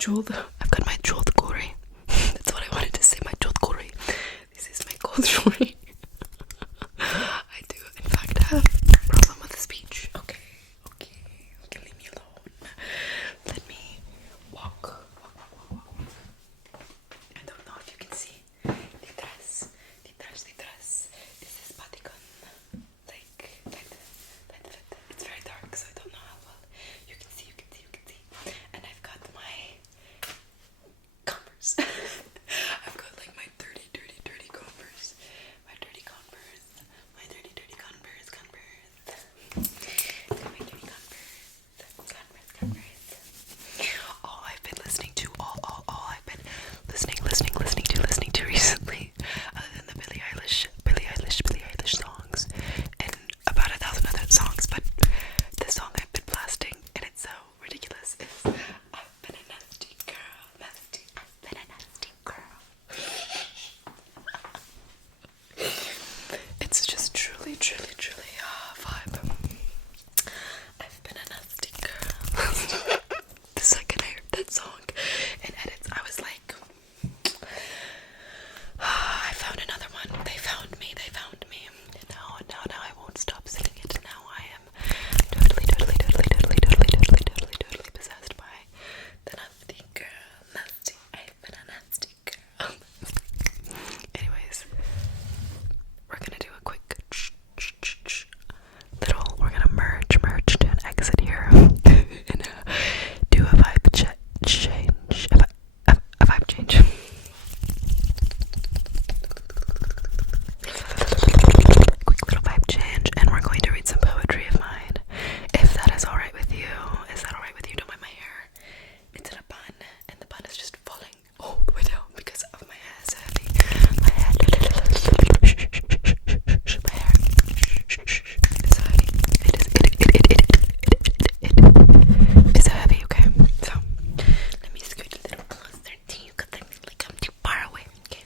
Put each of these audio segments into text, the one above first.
jeweled. I've got my jeweled jewelry. That's what I wanted to say. My jeweled jewelry. This is my gold jewelry. I do, in fact, have a problem with speech. Okay, leave me alone. Let me walk. I don't know if you can see. Detrás. This is bodycon. Like it's very dark, so I don't know how well you can see. And I've got my Converse. I've got like my dirty Converse. My dirty Converse. My dirty Converse. Got my dirty Converse. All I've been listening to, all I've been listening to recently, other than the Billie Eilish songs, and about 1,000 other songs, but the song I've been blasting, and it's so ridiculous, is I've been a nasty girl. It's just truly a vibe. I've been a nasty girl. The second I heard that song in edits, I was like, I found another one. They found me. Now I won't stop singing it. Now I am totally possessed by the nasty girl. I've been a nasty girl. Anyways, we're gonna do a quick we're gonna merge to an exit here and do a vibe change. A vibe change. Quick little vibe change, and we're going to read some poetry of mine. If that is alright with you. Is that alright with you? Don't mind my hair. It's in a bun, and the bun is just falling all the way down because of my hair is heavy. My hair is heavy. It is heavy, okay? So let me scoot a little closer to you because I feel like I'm too far away. Okay.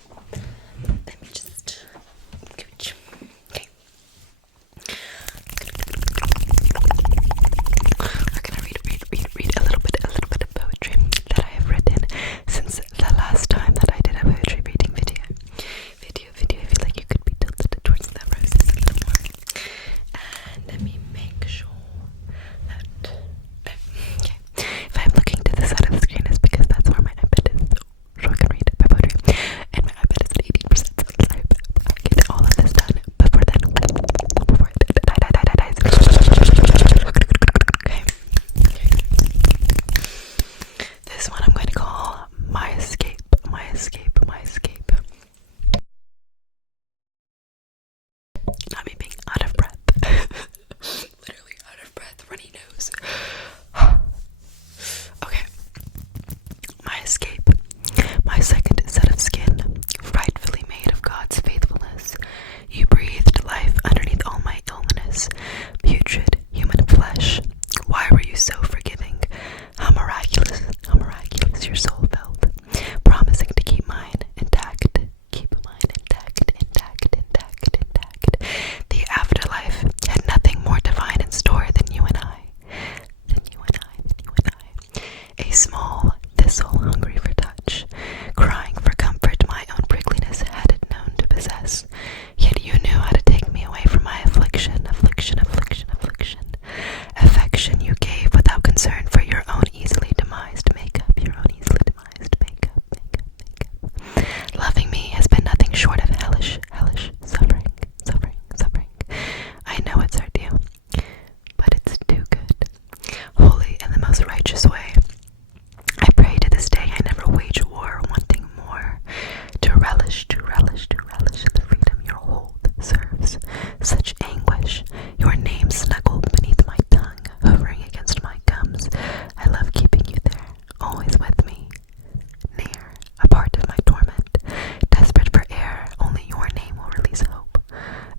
Let me just scooch. Okay. We're gonna read a little bit of poetry that I have written since the last time that I did a poetry reading video. I feel like you could be tilted towards the roses a little more. And let me make sure that okay. If I'm looking to the side of the screen, it's because that's where my iPad is, so I can read my poetry. And my iPad is at 80%, so I get all of this done before it dies. Okay. This one I'm going to call My Escape. Not me being out of breath. Literally out of breath, runny nose. Okay. My escape. My second set of skin, rightfully made of God's faithfulness. You breathed life underneath all my illness. Putrid human flesh. Why were you so forgiving? How miraculous your soul felt. Promising to keep mine intact. The afterlife had nothing more divine in store than you and I. A small thistle hungry for touch, crying for comfort my own prickliness had it known to possess. Yet you knew how to take me away from my affliction. Affection you gave without concern for your own easily demised makeup. Loving me has been nothing short of hellish suffering. I know it's hurt you, but it's too good. Holy in the most righteous way. I pray to this day I never wage war, wanting more. To relish the freedom your hold serves. Such anguish, your name snuggled beneath my tongue, hovering against my gums. I love keeping you there, always with me. Near, a part of my torment, desperate for air, only your name will release hope.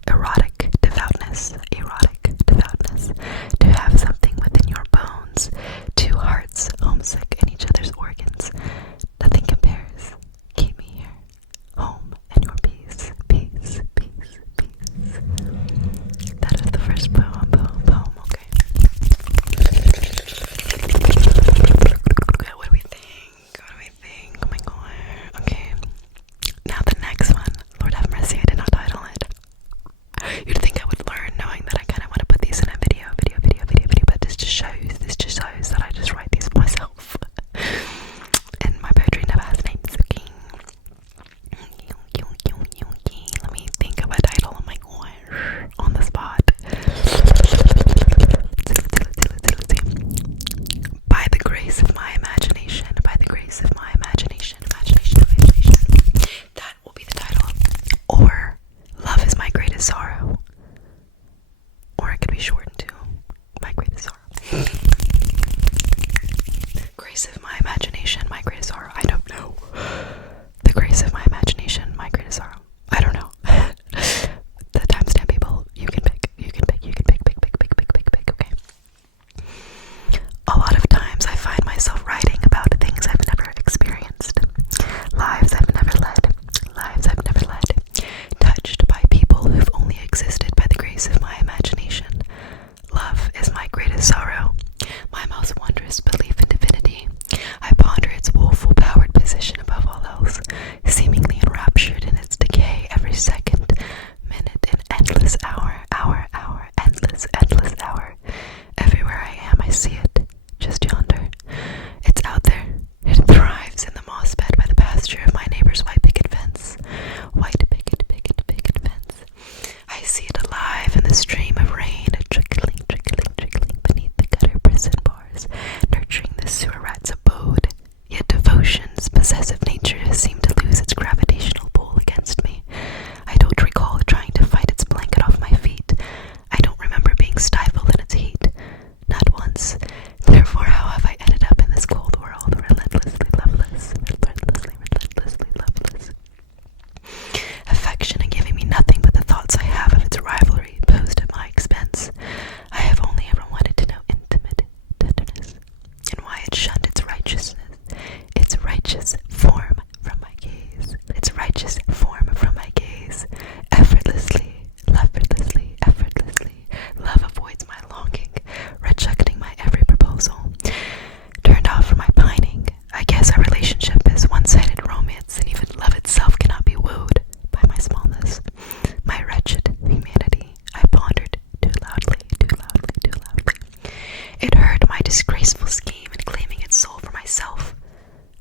Erotic devoutness, to have something within your bones, two hearts homesick in each other's organs. Nothing compares. Keep me here, home in your peace. That is the first poem, okay. What do we think? grace of my imagination, my greatest sorrow. I don't know. The grace of my imagination, my greatest sorrow. I don't know. The timestamp people, you can pick, okay. A lot of times I find myself writing about things I've never experienced, lives I've never led, touched by people who've only existed by the grace of my imagination. Love is my greatest sorrow, my most wondrous belief in divinity. I ponder its woeful powered position above all else, seemingly enraptured in its decay every second, minute, and endless hour, endless hour. Everywhere I am, I see it, just yonder. It's out there. It thrives in the moss bed by the pasture of my neighbor's white picket fence. Fence. I see it alive in the stream of rain, trickling beneath the gutter prison bars, nurturing the sewer rat's abode. Yet devotion's possessive nature has seemed to lose its gravitational pull against me. I don't recall trying to fight its blanket off my feet. I don't remember being stifled in its heat. Not once. Therefore, how have I ended up in this cold world, relentlessly loveless? Affection and giving me nothing but the thoughts I have of its rivalry posed at my expense. I have only ever wanted to know intimate tenderness, and why it shunned its righteous form from my gaze. Effortlessly. Love avoids my longing, rejecting my every proposal. Turned off from my pining. I guess our relationship is one-sided romance, and even love itself cannot be wooed by my smallness. My wretched humanity, I pondered too loudly. It heard my disgraceful scheme in claiming its soul for myself.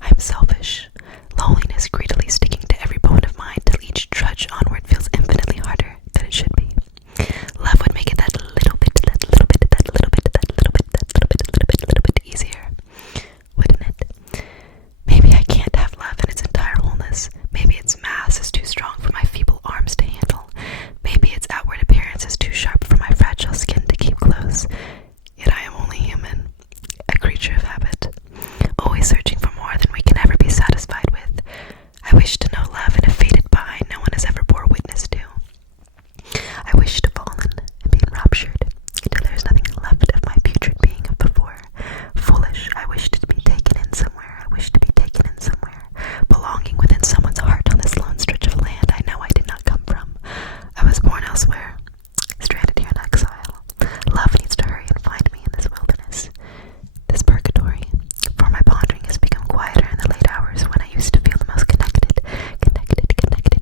I'm selfish. Loneliness greedily sticking to every bone of mine till each trudge onward feels infinitely harder than it should be. Love would make it that little bit easier, wouldn't it? Maybe I can't have love in its entire wholeness. Maybe its mass is too strong for my feeble arms to handle. Maybe its outward appearance is too sharp for my fragile skin to keep close. Yet I am only human, a creature of habit, always searching for more than we can ever be satisfied with. I wish to know love in a faded pine no one has ever bore witness to. I wish to fall in and be enraptured until there is nothing left of my putrid being of before. Foolish, I wish to be taken in somewhere, belonging within someone's heart on this lone stretch of land I know I did not come from. I was born elsewhere, stranded here in exile. Love needs to hurry and find me in this wilderness, this purgatory, for my pondering has become quieter in the late hours when I used to feel the most connected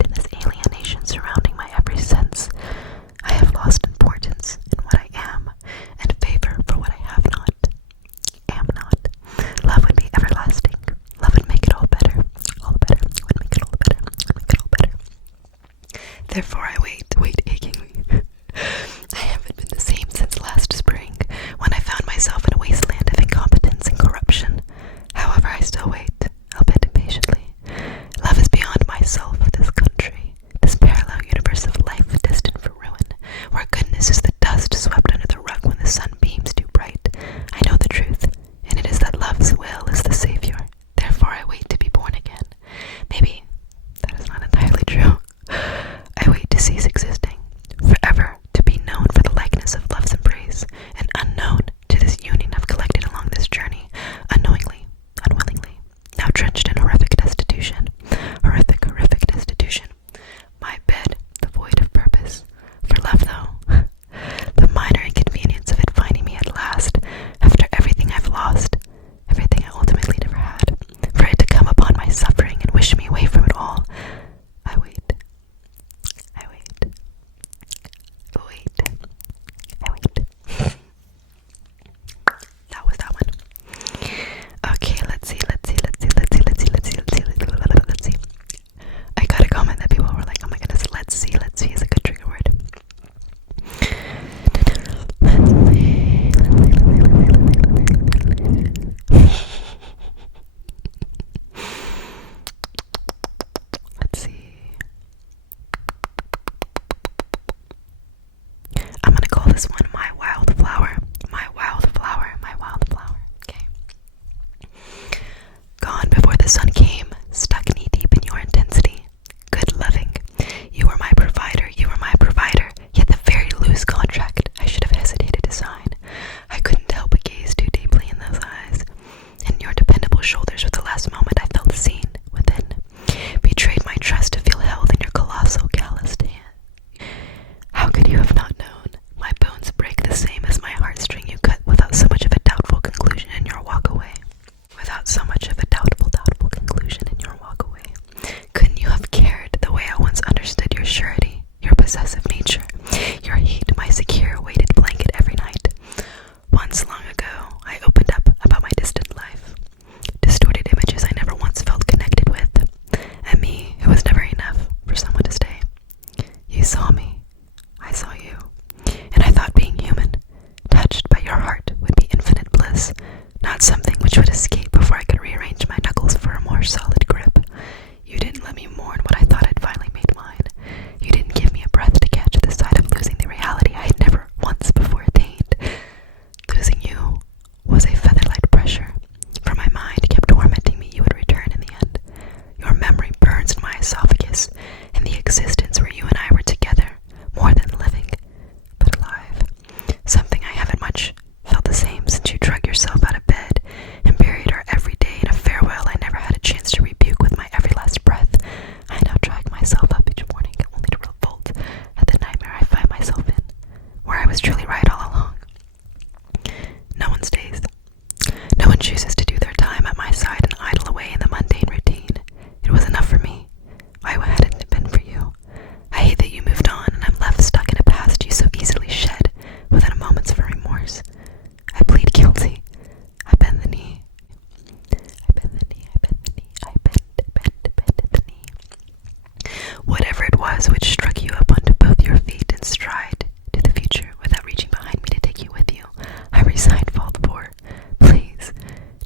in this alienation surrounding my every sense. I have lost importance in what I am, and favor for what I have not, am not. Love would be everlasting. Love would make it all better, would make it all better. Therefore I wait achingly. I haven't been the same since last spring, when I found myself in a wasteland of incompetence and corruption. However, I still wait, albeit impatiently. Love is beyond myself, this country, this parallel universe of life destined for ruin, where goodness is the dust swept under the rug when the sun beams too bright. I know the truth, and it is that love's will is the savior. Therefore I wait to be born again. Maybe that is not entirely true. I wait to see not something which would escape before I could rearrange my knuckles for a more solid grip. You didn't let me mourn what I thought I'd finally made mine. You didn't give me a breath to catch the sight of losing the reality I had never once before attained. Losing you was a feather-light pressure, for my mind kept tormenting me you would return in the end. Your memory burns in my esophagus, and the existence where you and I were together, more than living, but alive. Something I haven't much felt the same since you drug yourself out of bed and buried her every day in a farewell I never had a chance to rebuke with my every last breath. I now drag myself up each morning only to revolt at the nightmare I find myself in, where I was truly right all along. No one stays. No one chooses to do their time at my side and idle away in the mundane routine. It was enough for me. Why hadn't it been for you? I hate that you moved on and I'm left stuck in a past you so easily shed without a moment's for remorse. I plead guilty. I bend the knee. I bend the knee. I bend the knee. I bend the knee. Whatever it was which struck you up onto both your feet and stride to the future without reaching behind me to take you with you, I resigned fault for. Please,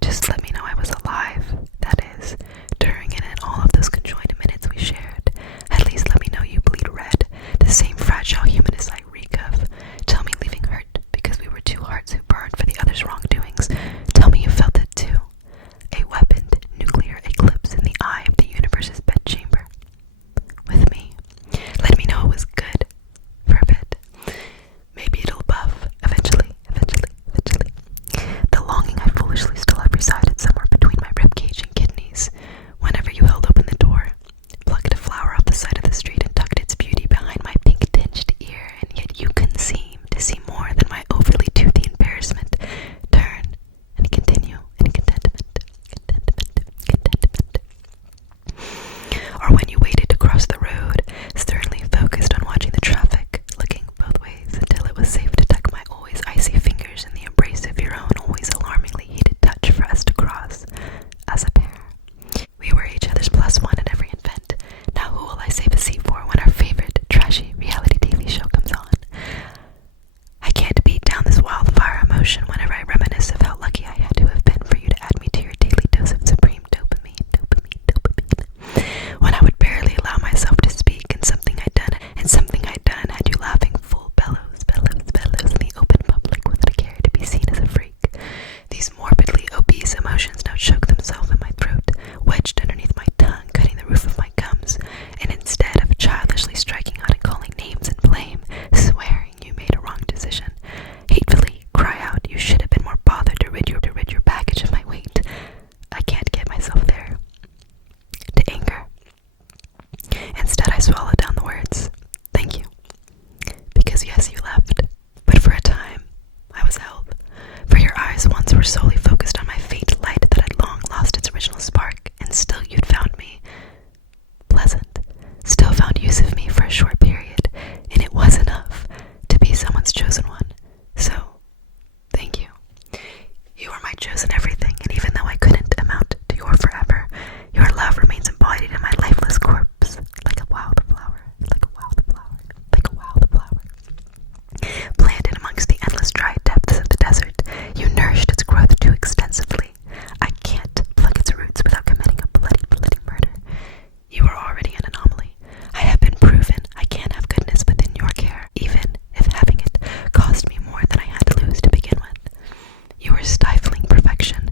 just let me know I was alive, that is, during and in all of those conjoined minutes we shared. At least let me know you bleed red, the same fragile humanness I reek of. Tell me leaving hurt because we were two hearts who burned for the other's wrongdoings. Tell me you felt it too. A weaponed nuclear eclipse in the eye of the universe's bedchamber. With me. Let me know it was good. For a bit. Maybe it'll buff. Eventually. The longing I foolishly still have resided somewhere between my ribcage and kidneys. Whenever you held open the door, plucked a flower off the side of the street and tucked its beauty behind my pink-tinged ear, and yet you couldn't seem to see more than my overly toothy embarrassment. Turn and continue in contentment. Or when you waited to cross the road, sternly focused on watching the traffic, looking both ways until it was safe to tuck my always icy fingers in the embrace of your own always alarmingly heated touch for us to cross as a pair. We were each other's plus one at every event. Now who will I save a seat for when our favorite trashy reality TV show comes on? I can't beat down this wildfire emotion whenever I reminisce of how lucky I had to have been for you to add me to your daily dose of supreme dopamine. When I would barely allow myself to speak, and something I'd done had you laughing full bellows in the open public without a care to be seen as a freak. These morbidly obese emotions now choke themselves in my throat, wedged underneath my tongue, cutting the roof of my gums, and instead of childishly striking out and calling names and blame, swearing you made a wrong decision, hatefully cry out you should have been more bothered to rid your baggage of my weight. I can't get myself there. To anger. Instead, I swallow down the words, thank you. Because yes, you left, but for a time, I was held. For your eyes once were solely focused on my faint light that had long lost its original spark, and still you'd found me pleasant, still found use of me for a short period, and it was enough to be someone's chosen one. So, thank you. You were my chosen everything, and even though I couldn't amount to your forever, your love remains embodied in my lifeless corpse, like a wildflower. Planted amongst the endless dry depths of the desert, you nourished its growth too extensively. I can't pluck its roots without committing a bloody murder. You are already an anomaly. I have been proven I can have goodness within your care, even if having it cost me more than I had to lose to begin with. You are stifling perfection,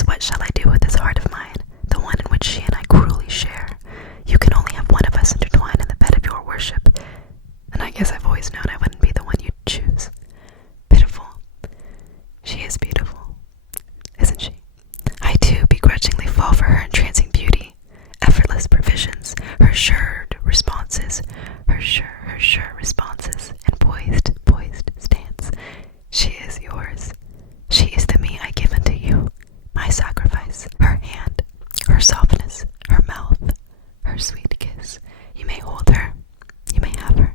'Cause what shall I do with this heart of mine, the one in which she and I cruelly share? You can only have one of us intertwined in the bed of your worship, and I guess I've always known I wouldn't be the one you'd choose. Pitiful. She is beautiful, isn't she? I too begrudgingly fall for her entrancing beauty, effortless provisions, her assured responses, her sure responses, and poised stance. She is yours. She is the me I give unto you, my sacrifice. Her hand, her softness, her mouth, her sweet kiss. You may hold her. You may have her.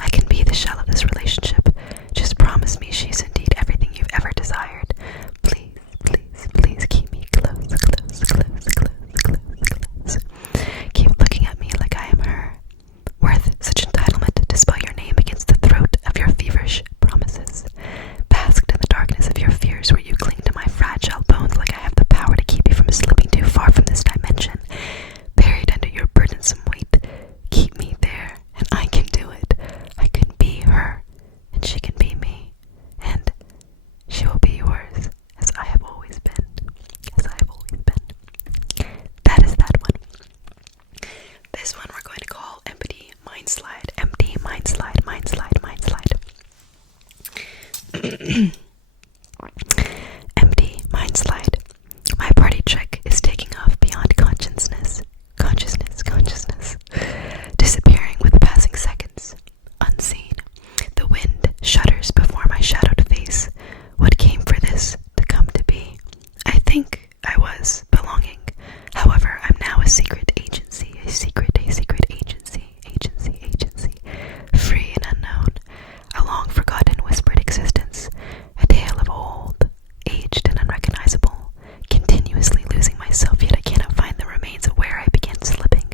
I can be the shell of this relationship. Just promise me she is indeed everything you've ever desired. Please, please, please keep me close, close, close, close, close, close. Keep looking at me like I am her. Worth such entitlement to spell your name against the throat of your feverish promises. Basked in the darkness of your fears where you cling to my fragile bones like I have the power to keep you from slipping too far from this dimension. Buried under your burdensome weight, keep me there, and I can do it. I can be her, and she can be me, and she will be yours, as I have always been, as I have always been. That is that one. This one we're going to call Empty Mind Slide. Empty Mind Slide, Mind Slide, Mind Slide. Empty Mind Slide. My party trick is taking off beyond consciousness, disappearing with the passing seconds, unseen. The wind shudders before my shadowed face. What came for this to come to be? I think I was belonging. However, I'm now a secret agency, a secret agency, free and unknown, a long forgotten whispered existence, a tale of old, aged and unrecognizable, continuously losing myself, yet I cannot find the remains of where I began slipping.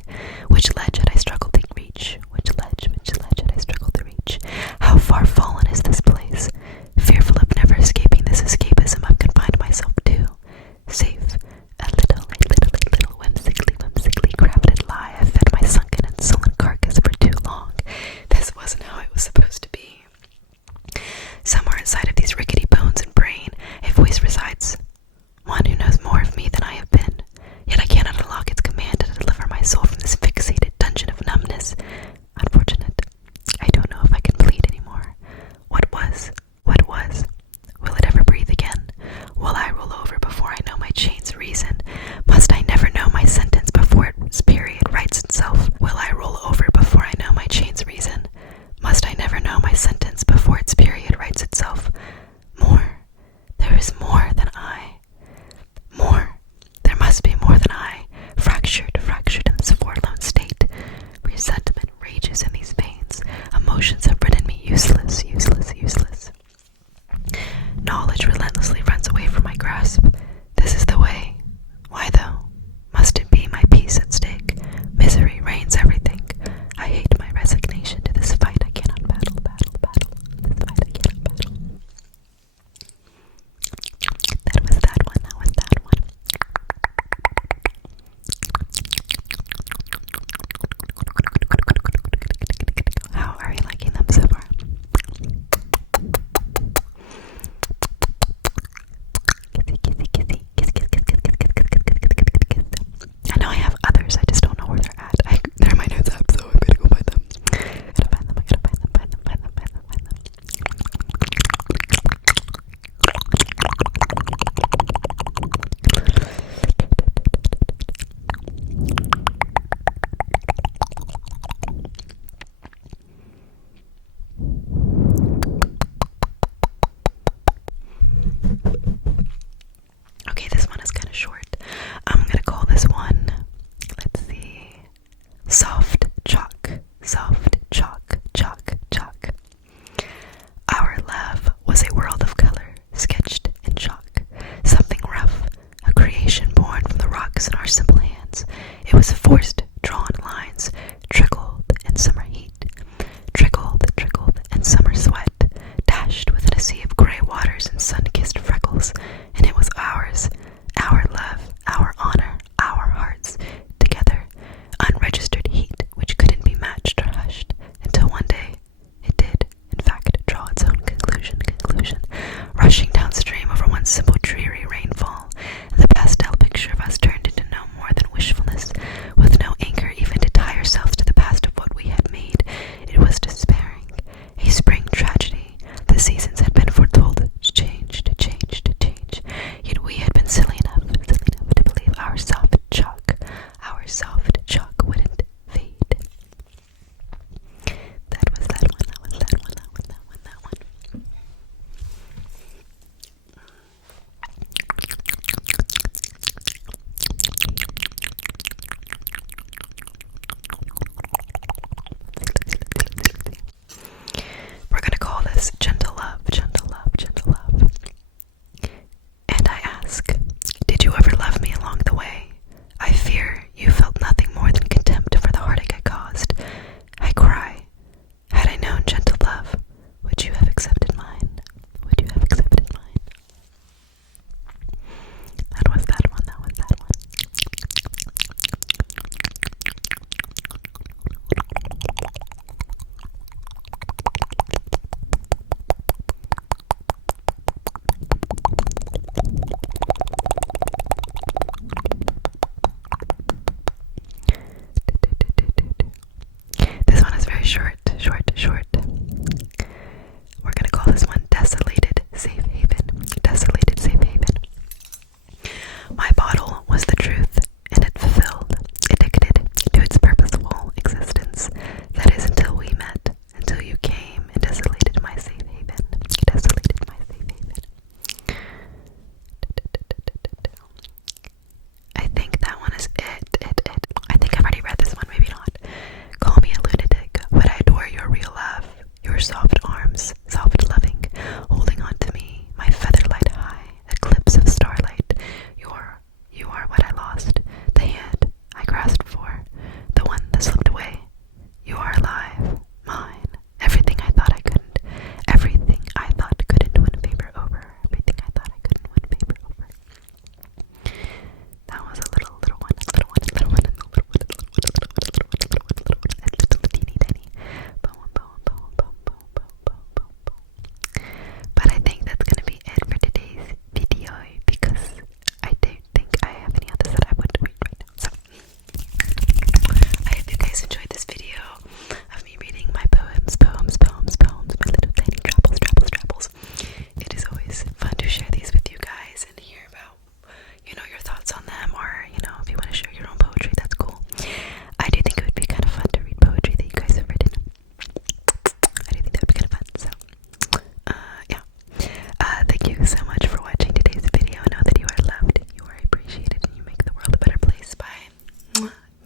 Which ledge had I struggled to reach? Which ledge had I struggled to reach? How far fallen is this place? Fearful of never escaping this escapism I've confined myself to. Safe, a little whimsically crafted lie I've fed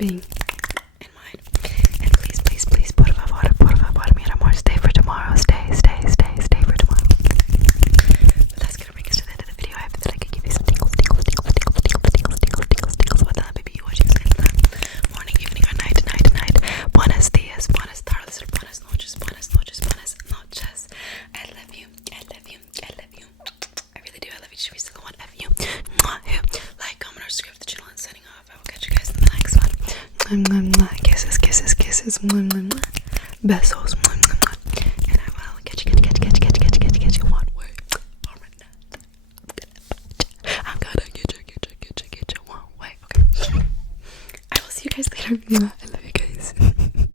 keeping in mind. And please, please, please, por favor, mi amor, stay for tomorrow. Stay for tomorrow. But that's gonna bring us to the end of the video. I hope that I could give you some tingles. What the baby you watching in the morning, evening, or night. Buenos dias, buenas tardes, or buenas noches. I love you. I really do. I love each and every single one of you. Like, comment, or subscribe to the channel, and signing off. I will catch you guys in the next one. Kisses. Besos. And I will catch you one way or another. I'm gonna get you one way. Okay. I will see you guys later.